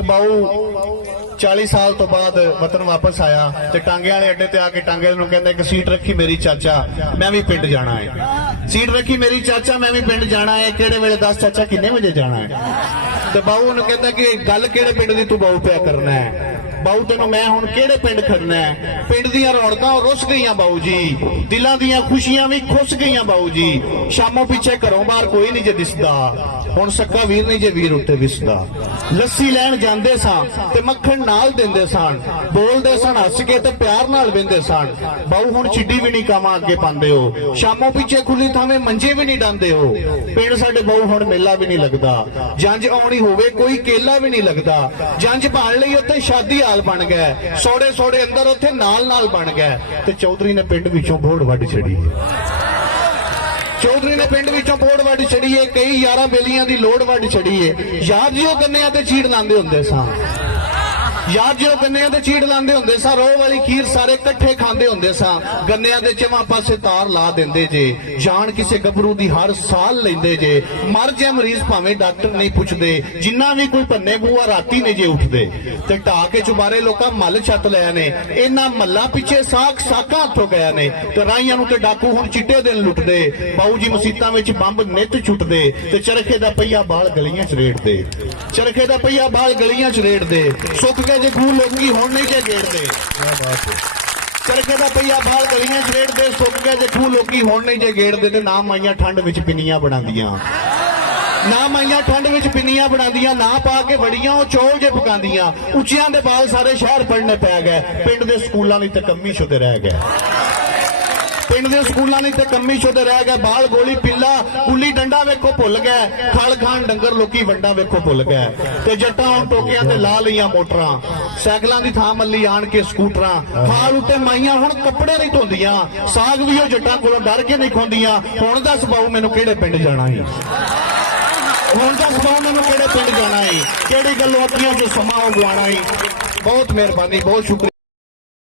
बाऊ 40 साल तो बाद वतन वापस आया ते टांगे वाले अड्डे ते आके टांगे नूं कहंदा एक सीट रखी मेरी चाचा मैं भी पिंड जाना है। सीट रखी मेरी चाचा मैं भी पिंड जाना है। किहड़े वेले दस चाचा किन्ने बजे जाना है। ते बाऊ नूं कहंदा कि गल किहड़े पिंड दी तू बाऊ पिया करना है। बाऊ तेनों मैं हुण किहड़े पिंड खड़ना है। पिंड दीयां रौनकां रुस गईयां बाऊ जी, दिलां दीयां खुशियां भी खुस गईयां बाऊ जी। शामों पिछे घरों बाहर कोई नहीं जे दिसदा, हुण सक्का वीर नहीं जे वीर उत्ते विसदा। लस्सी लैण जांदे सां ते मक्खण नाल दिंदे सन, बोलदे सन हस के ते प्यार नाल बिंदे सन। बाऊ हुण चिड्डी भी नहीं कामां अगे पांदे हो, शामों पिछे खुली थावें मंजे भी नहीं डांदे हो। पिंड साडे बाऊ हुण मेला भी नहीं लगदा, जंज आउणी होवे कोई केला भी नहीं लगदा। जंज भाल लई उत्ते शादी हाल बन गया, सौड़े सौड़े अंदर उत्थे नाल नाल बन गया। ते चौधरी ने पिंड विचों बोड़ वड्ड छड़ी। चौधरी ने पिंड विचों बोड़ वड्ड छड़ी है, कई यारां बेलियां दी लोड़ वड्ड छड़ी है। यार जी ओह गन्नियां ते चीड़ लांदे हुंदे सां, यार जी गन्नियां ते चीड़ लांदे हुंदे सां। रोह वाली खीर सारे इकट्ठे खांदे हुंदे सां। गन्नियां दे चवां पासे तार ला दिंदे जे, जान किसे गभरू दी हर साल लैंदे जे। मर जाए मरीज भावें डॉक्टर नहीं पुछदे, जिन्ना भी कोई भन्ने बूआ राती ने जे उठदे। ते ढा के चुबारे लोकां मल छत लिया ने, इन्हां मल्लां पिछे साकां हत्थों गया ने। ते राहियां नूं ते डाकू हुण चिट्टे दिन लुटदे। बाऊ जी मसीतां विच बंब नित छुटदे ते चरखे दा पहिया बाल गलियां च रेड़दे। चरखे दा पहिया बाल गलियां च रेड़दे, सुक जे खूह लोकी हुण नहीं जे गेड़दे। चरखे दा पहिया बाल गलियां च रेड़दे, सुक गए जे खूह लोकी हुण नहीं जे गेड़दे। ते ना माइयां ठंड विच पिन्नियां बनांदियां, ना माइयां ठंड विच पिन्नियां बनांदियां, ना पा के वड़ियां ओ चौल जे पकांदियां। उच्चियां दे बाल सारे शहर पढ़ने पै गए, पिंड दे स्कूलां दी ते कम्मी शुदे रह गए। पिंड दे स्कूलां दी ते कम्मी शुदे रह गए। बाल गोली पिल्ला गुल्ली डंडा वेखो भुल गए, खल खान डंगर लोकी वंडा वेखो भुल गए। ते जट्टां हुण टोकियां ते ला लईयां मोटरां, साइकलां दी थां मल्ली आण के स्कूटरां। खाल उत्ते माइयां हुण कपड़े नहीं धोंदियां, साग भी ओ जट्टां कोलों डर के नहीं खोंदियां। हुण दस बाऊ मैनूं किहड़े पिंड जाना है, हुण दस बाऊ मैनूं किहड़े पिंड जाना है, किहड़ी गल्लों अखियां 'च समां गवाना है। बहुत मेहरबानी, बहुत शुक्रिया।